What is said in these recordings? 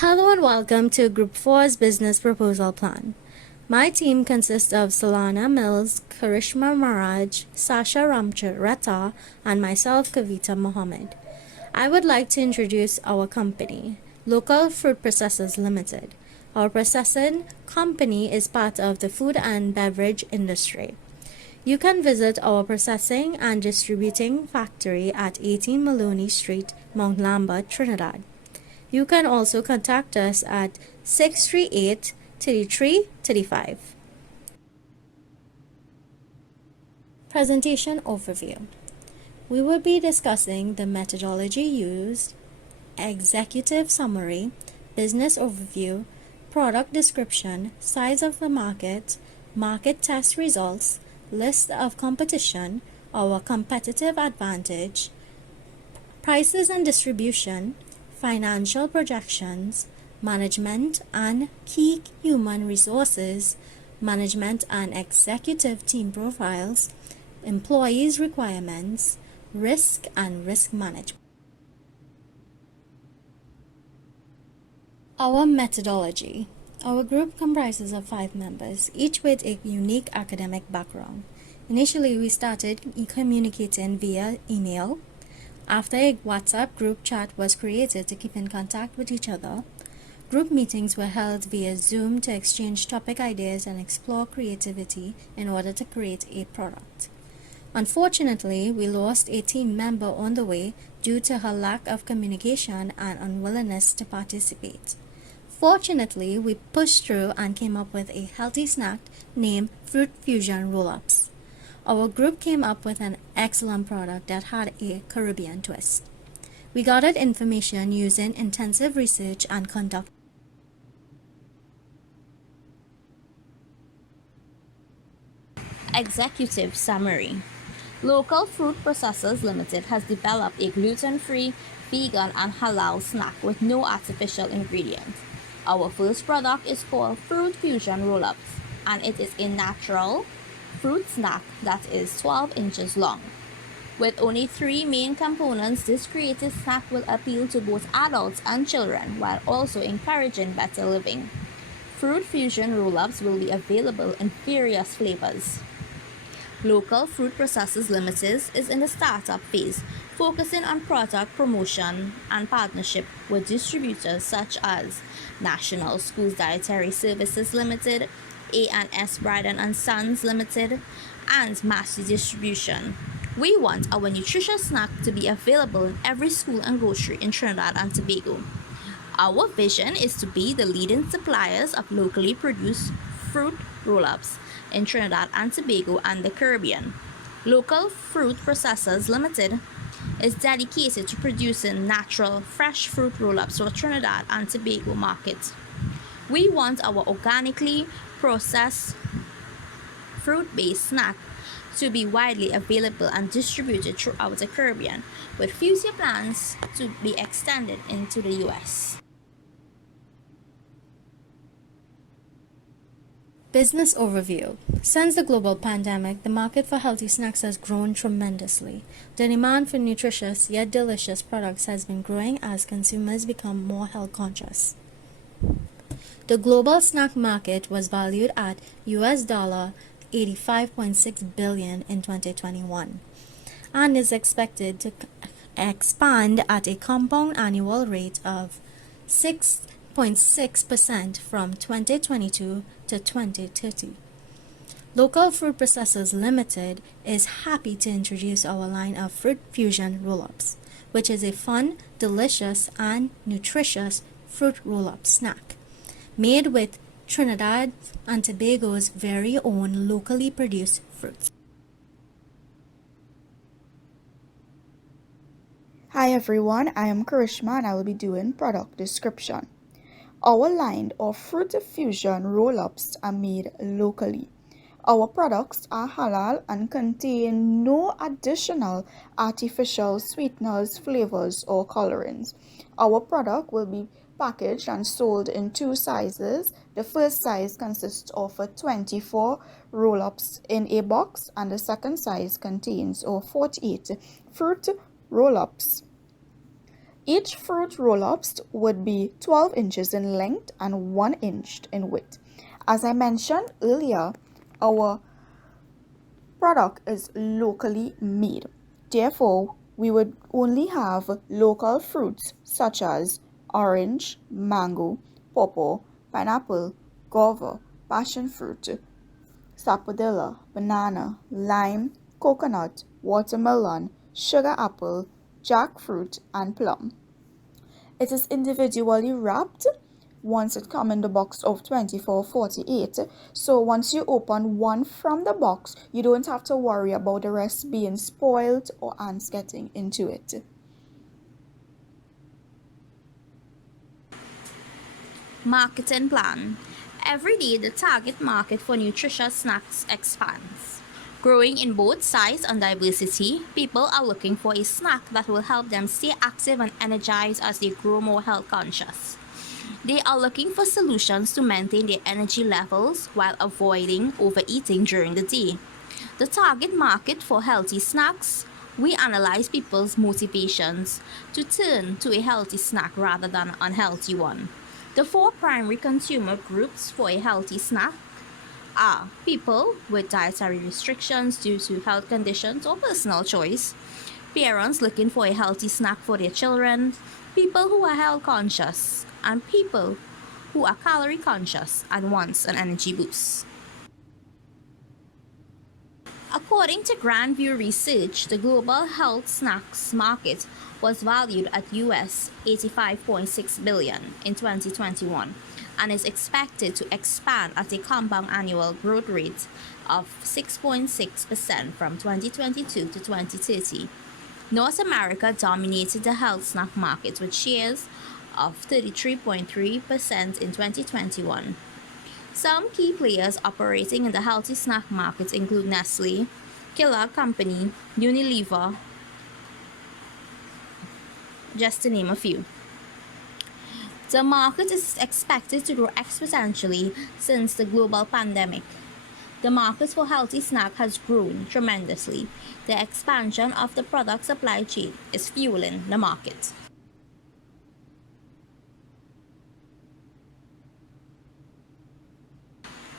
Hello and welcome to Group 4's Business Proposal Plan. My team consists of Solana Mills, Karishma Maraj, Sasha Ramcharetta, and myself, Kavita Mohammed. I would like to introduce our company, Local Fruit Processors Limited. Our processing company is part of the food and beverage industry. You can visit our processing and distributing factory at 18 Maloney Street, Mount Lambert, Trinidad. You can also contact us at 638-3335. Presentation Overview. We will be discussing the methodology used, executive summary, business overview, product description, size of the market test results, list of competition, our competitive advantage, prices and distribution, financial projections, management and key human resources, management and executive team profiles, employees' requirements, risk and risk management. Our methodology. Our group comprises of 5 members, each with a unique academic background. Initially, we started communicating via email. After a WhatsApp group chat was created to keep in contact with each other, group meetings were held via Zoom to exchange topic ideas and explore creativity in order to create a product. Unfortunately, we lost a team member on the way due to her lack of communication and unwillingness to participate. Fortunately, we pushed through and came up with a healthy snack named Fruit Fusion Roll-Ups. Our group came up with an excellent product that had a Caribbean twist. We gathered information using intensive research and conduct. Executive Summary. Local Fruit Processors Limited has developed a gluten-free, vegan and halal snack with no artificial ingredients. Our first product is called Fruit Fusion Roll-Ups, and it is a natural fruit snack that is 12 inches long. With only 3 main components, this creative snack will appeal to both adults and children while also encouraging better living. Fruit Fusion Roll-Ups will be available in various flavors. Local Fruit Processors Limited is in the startup phase, focusing on product promotion and partnership with distributors such as National Schools Dietary Services Limited, A&S Bryden and Sons Limited, and Massey Distribution. We want our nutritious snack to be available in every school and grocery in Trinidad and Tobago. Our vision is to be the leading suppliers of locally produced fruit roll-ups in Trinidad and Tobago and the Caribbean. Local Fruit Processors Limited is dedicated to producing natural, fresh fruit roll-ups for Trinidad and Tobago market. We want our organically processed fruit-based snack to be widely available and distributed throughout the Caribbean, with future plans to be extended into the US. Business Overview. Since the global pandemic, the market for healthy snacks has grown tremendously. The demand for nutritious yet delicious products has been growing as consumers become more health conscious. The global snack market was valued at $85.6 billion in 2021 and is expected to expand at a compound annual rate of 6.6% from 2022 to 2030. Local Fruit Processors Limited is happy to introduce our line of Fruit Fusion Roll-Ups, which is a fun, delicious, and nutritious fruit roll-up snack made with Trinidad and Tobago's very own locally produced fruits. Hi everyone, I am Karishma and I will be doing product description. Our line of Fruit Fusion roll-ups are made locally. Our products are halal and contain no additional artificial sweeteners, flavors, or colorants. Our product will be packaged and sold in 2 sizes. The first size consists of 24 roll-ups in a box, and the second size contains 48 fruit roll-ups. Each fruit roll-ups would be 12 inches in length and 1 inch in width. As I mentioned earlier, our product is locally made. Therefore, we would only have local fruits such as orange, mango, pawpaw, pineapple, guava, passion fruit, sapodilla, banana, lime, coconut, watermelon, sugar apple, jackfruit, and plum. It is individually wrapped once it comes in the box of 24-48. So once you open one from the box, you don't have to worry about the rest being spoiled or ants getting into it. Marketing plan. Every day, the target market for nutritious snacks expands. Growing in both size and diversity, people are looking for a snack that will help them stay active and energized as they grow more health conscious. They are looking for solutions to maintain their energy levels while avoiding overeating during the day. The target market for healthy snacks. We analyze people's motivations to turn to a healthy snack rather than an unhealthy one. The four primary consumer groups for a healthy snack are people with dietary restrictions due to health conditions or personal choice, parents looking for a healthy snack for their children, people who are health conscious, and people who are calorie conscious and wants an energy boost. According to Grandview Research, the global health snacks market was valued at US 85.6 billion in 2021 and is expected to expand at a compound annual growth rate of 6.6% from 2022 to 2030. North America dominated the health snack market with shares of 33.3% in 2021. Some key players operating in the healthy snack market include Nestle, Kellogg Company, Unilever, just to name a few. The market is expected to grow exponentially since the global pandemic. The market for healthy snack has grown tremendously. The expansion of the product supply chain is fueling the market.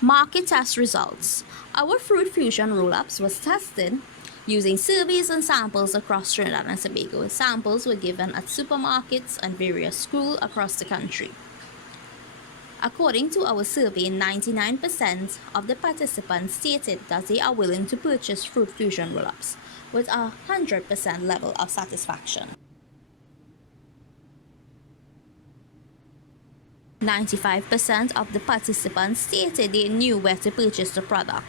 Market test results. Our fruit fusion roll-ups was tested using surveys and samples across Trinidad and Tobago. Samples were given at supermarkets and various schools across the country. According to our survey, 99% of the participants stated that they are willing to purchase fruit fusion roll-ups with a 100% level of satisfaction. 95% of the participants stated they knew where to purchase the product.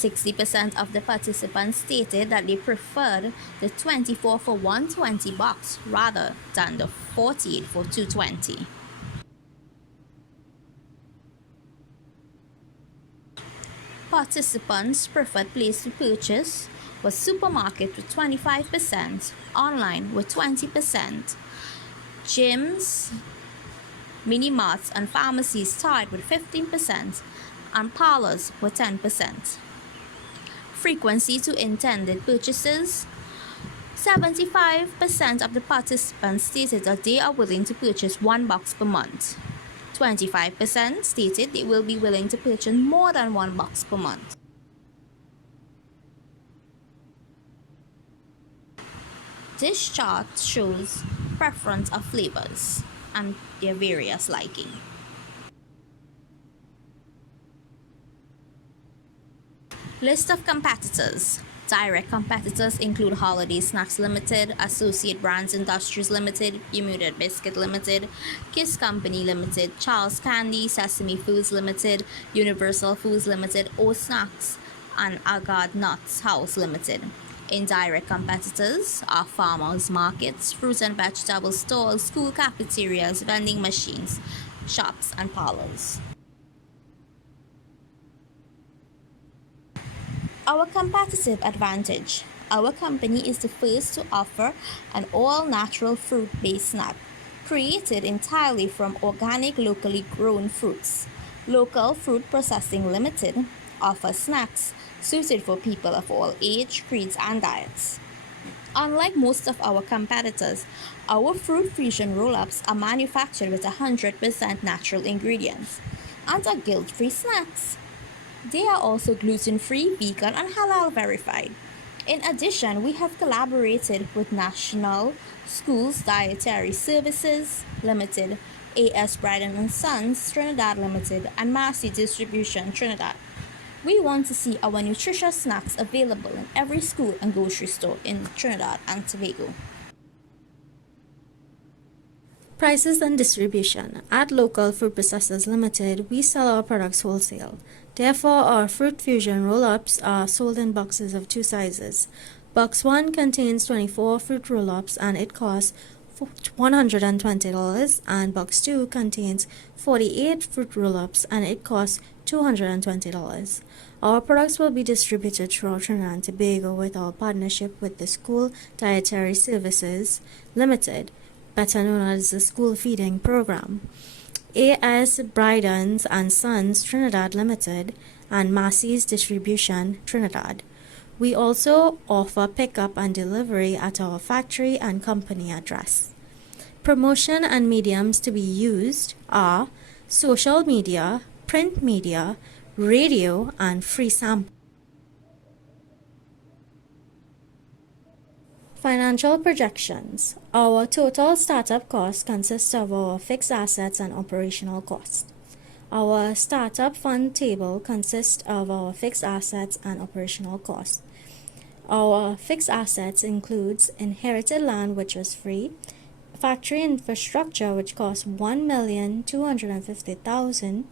60% of the participants stated that they preferred the 24 for $120 box rather than the 48 for $220. Participants' preferred place to purchase was supermarket with 25%, online with 20%, gyms, mini marts and pharmacies tied with 15%, and parlors with 10%. Frequency to intended purchases. 75% of the participants stated that they are willing to purchase one box per month. 25% stated they will be willing to purchase more than one box per month. This chart shows preference of flavors and their various liking. List of competitors. Direct competitors include Holiday Snacks Limited, Associate Brands Industries Limited, Bermuda Biscuit Limited, Kiss Company Limited, Charles Candy, Sesame Foods Limited, Universal Foods Limited, O Snacks, and Agad Nuts House Limited. Indirect competitors are farmers markets, fruit and vegetable stalls, school cafeterias, vending machines, shops, and parlors. Our competitive advantage. Our company is the first to offer an all-natural fruit-based snack, created entirely from organic, locally grown fruits. Local Fruit Processing Limited offers snacks suited for people of all age, creeds, and diets. Unlike most of our competitors, our fruit fusion roll-ups are manufactured with 100% natural ingredients and are guilt-free snacks. They are also gluten-free, vegan, and halal verified. In addition, we have collaborated with National Schools Dietary Services Limited, AS Bryden and Sons Trinidad Limited, and Massey Distribution Trinidad. We want to see our nutritious snacks available in every school and grocery store in Trinidad and Tobago. Prices and distribution. At Local Fruit Processors Limited, we sell our products wholesale. Therefore, our Fruit Fusion roll-ups are sold in boxes of two sizes. Box 1 contains 24 fruit roll-ups and it costs $120, and box 2 contains 48 fruit roll-ups and it costs $220. Our products will be distributed throughout Trinidad and Tobago with our partnership with the School Dietary Services Limited, better known as the School Feeding Program, AS Bryden's and Sons Trinidad Limited, and Massey's Distribution Trinidad. We also offer pickup and delivery at our factory and company address. Promotion and mediums to be used are social media, print media, radio, and free samples. Financial projections. Our total startup cost consists of our fixed assets and operational costs. Our startup fund table consists of our fixed assets and operational costs. Our fixed assets includes inherited land, which was free, factory infrastructure, which costs $1,250,000,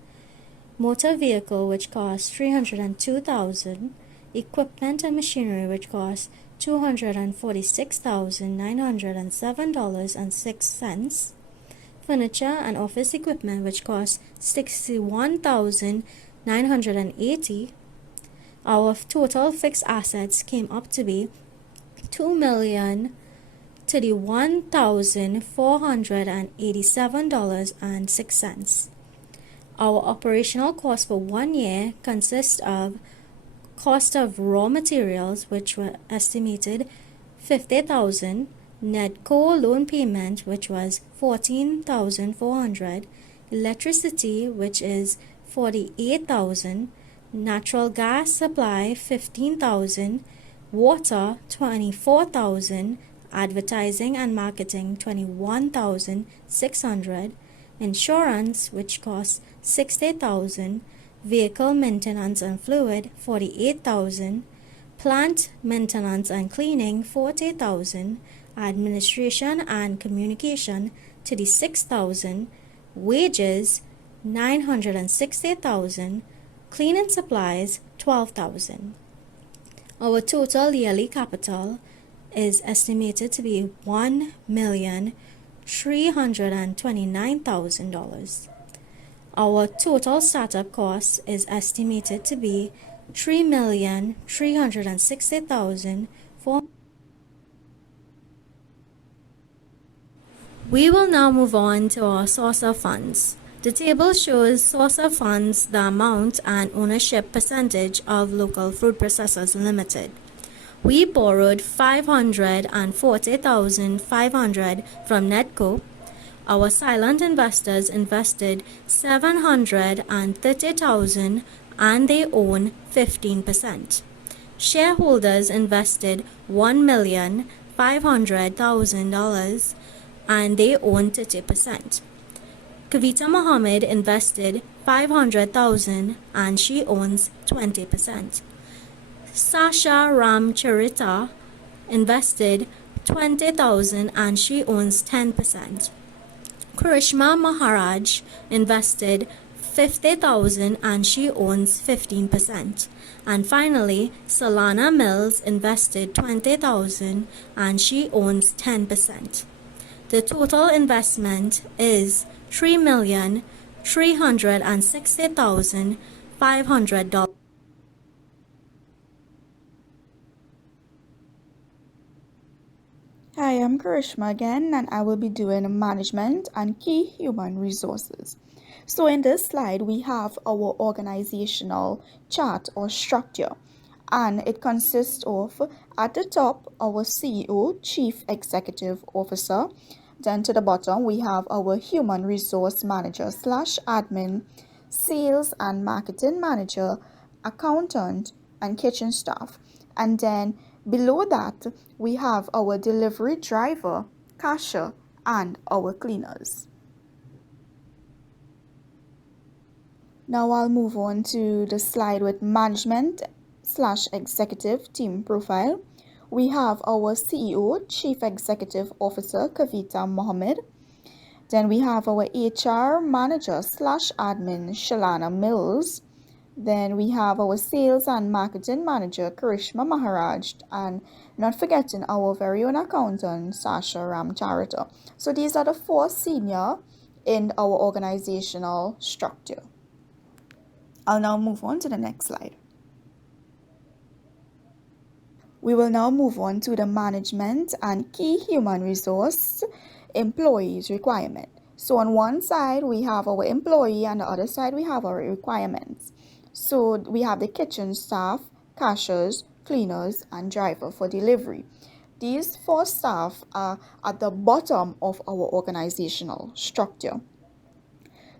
motor vehicle, which costs $302,000, equipment and machinery, which costs $246,907.06, furniture and office equipment, which costs $61,980. Our total fixed assets came up to be $2,031,487.06. Our operational cost for 1 year consists of cost of raw materials, which were estimated $50,000, Nedco loan payment, which was $14,400, electricity, which is $48,000, natural gas supply $15,000, water $24,000, advertising and marketing $21,600, insurance, which costs $60,000, vehicle maintenance and fluid $48,000, plant maintenance and cleaning $40,000, administration and communication $36,000, wages $960,000, cleaning supplies $12,000. Our total yearly capital is estimated to be $1,329,000. Our total startup cost is estimated to be $3,360,000 for. We will now move on to our source of funds. The table shows source of funds, the amount and ownership percentage of Local Fruit Processors Limited. We borrowed $540,500 from Nedco. Our silent investors invested $730,000 and they own 15%. Shareholders invested $1,500,000 and they own 30%. Kavita Mohammed invested $500,000 and she owns 20%. Sasha Ramcharita invested $20,000 and she owns 10%. Karishma Maharaj invested $50,000 and she owns 15%. And finally, Solana Mills invested $20,000 and she owns 10%. The total investment is $3,360,500. Hi, I'm Karishma again, and I will be doing management and key human resources. So in this slide, we have our organizational chart or structure. and it consists of, at the top, our CEO, Chief Executive Officer. Then to the bottom, we have our Human Resource Manager slash Admin, Sales and Marketing Manager, Accountant, and Kitchen Staff. And then below that, we have our Delivery Driver, Cashier, and our Cleaners. Now I'll move on to the slide with management slash executive team profile. We have our CEO, Chief Executive Officer, Kavita Mohammed. Then we have our HR manager slash admin, Shalana Mills. Then we have our sales and marketing manager, Karishma Maharaj, and not forgetting our very own accountant, Sasha Ramcharita. So these are the 4 senior in our organizational structure. I'll now move on to the next slide. We will now move on to the management and key human resource employees requirement. So on one side, we have our employee, and the other side, we have our requirements. So we have the kitchen staff, cashiers, cleaners, and driver for delivery. These 4 staff are at the bottom of our organizational structure.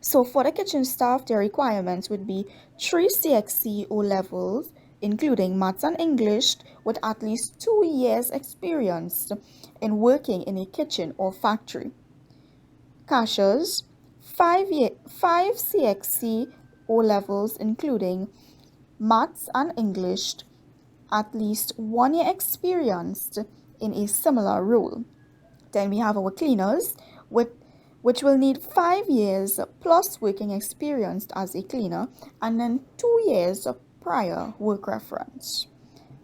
So for the kitchen staff, their requirements would be 3 CXC O levels, including Maths and English, with at least 2 years experience in working in a kitchen or factory. Cashiers, 5 CXC O levels, including Maths and English, at least 1 year experience in a similar role. Then we have our cleaners, which will need 5 years plus working experience as a cleaner, and then 2 years prior work reference.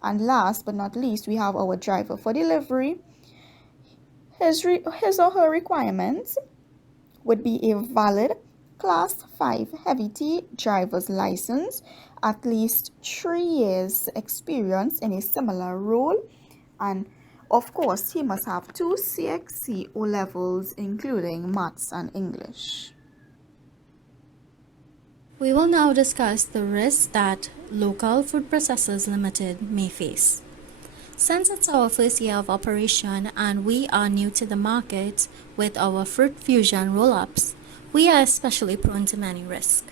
And last but not least, we have our driver for delivery. His or her requirements would be a valid Class 5 Heavy T driver's license, at least 3 years experience in a similar role, and of course, he must have 2 CXC O levels, including Maths and English. We will now discuss the risks that Local Food Processors Limited may face. Since it's our first year of operation and we are new to the market with our fruit fusion roll-ups, we are especially prone to many risks.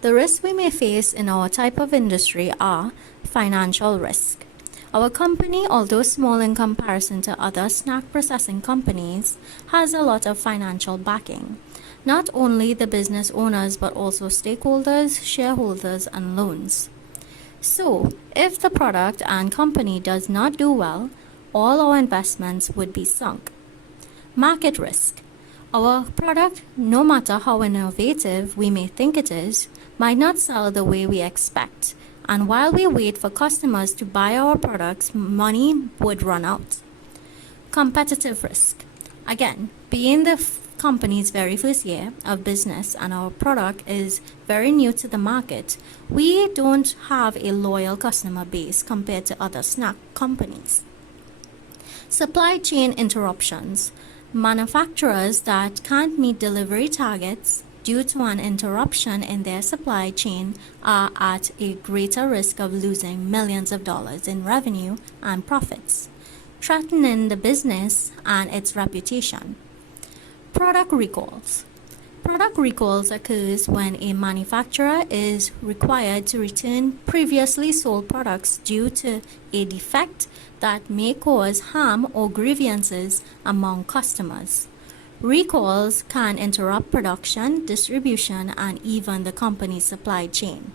The risks we may face in our type of industry are financial risk. Our company, although small in comparison to other snack processing companies, has a lot of financial backing. Not only the business owners, but also stakeholders, shareholders, and loans. So, if the product and company does not do well, all our investments would be sunk. Market risk. Our product, no matter how innovative we may think it is, might not sell the way we expect. And while we wait for customers to buy our products, money would run out. Competitive risk. Again, being the company's very first year of business and our product is very new to the market, we don't have a loyal customer base compared to other snack companies. Supply chain interruptions. Manufacturers that can't meet delivery targets due to an interruption in their supply chain are at a greater risk of losing millions of dollars in revenue and profits, threatening the business and its reputation. Product recalls. Product recalls occurs when a manufacturer is required to return previously sold products due to a defect that may cause harm or grievances among customers. Recalls can interrupt production, distribution, and even the company's supply chain.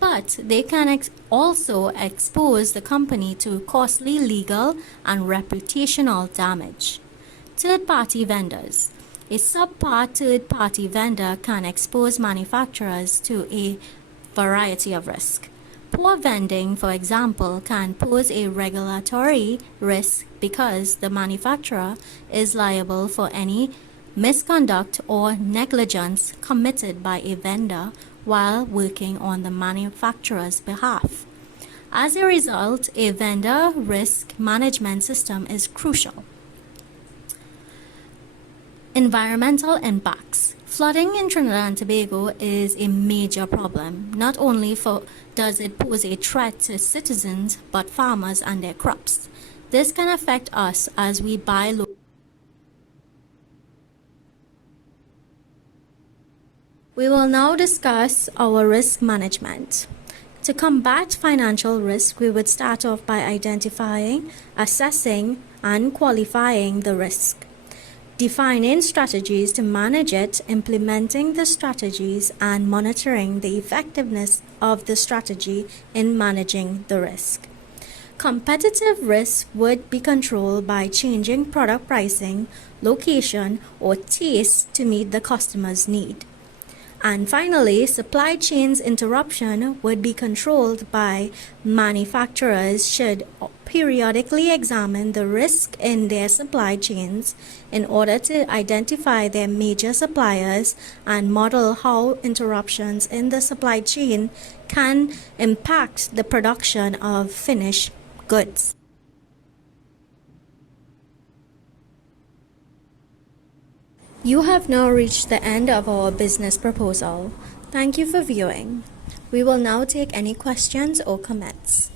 But they can also expose the company to costly legal and reputational damage. Third-party vendors. A subpar third-party vendor can expose manufacturers to a variety of risks. Poor vending, for example, can pose a regulatory risk because the manufacturer is liable for any misconduct or negligence committed by a vendor while working on the manufacturer's behalf. As a result, a vendor risk management system is crucial. Environmental impacts. Flooding in Trinidad and Tobago is a major problem. Not only does it pose a threat to citizens, but farmers and their crops. This can affect us as we buy local. We will now discuss our risk management. To combat financial risk, we would start off by identifying, assessing, and qualifying the risk. Defining strategies to manage it, implementing the strategies, and monitoring the effectiveness of the strategy in managing the risk. Competitive risk would be controlled by changing product pricing, location, or taste to meet the customer's need. And finally, supply chains interruption would be controlled by manufacturers should periodically examine the risk in their supply chains in order to identify their major suppliers and model how interruptions in the supply chain can impact the production of finished goods. You have now reached the end of our business proposal. Thank you for viewing. We will now take any questions or comments.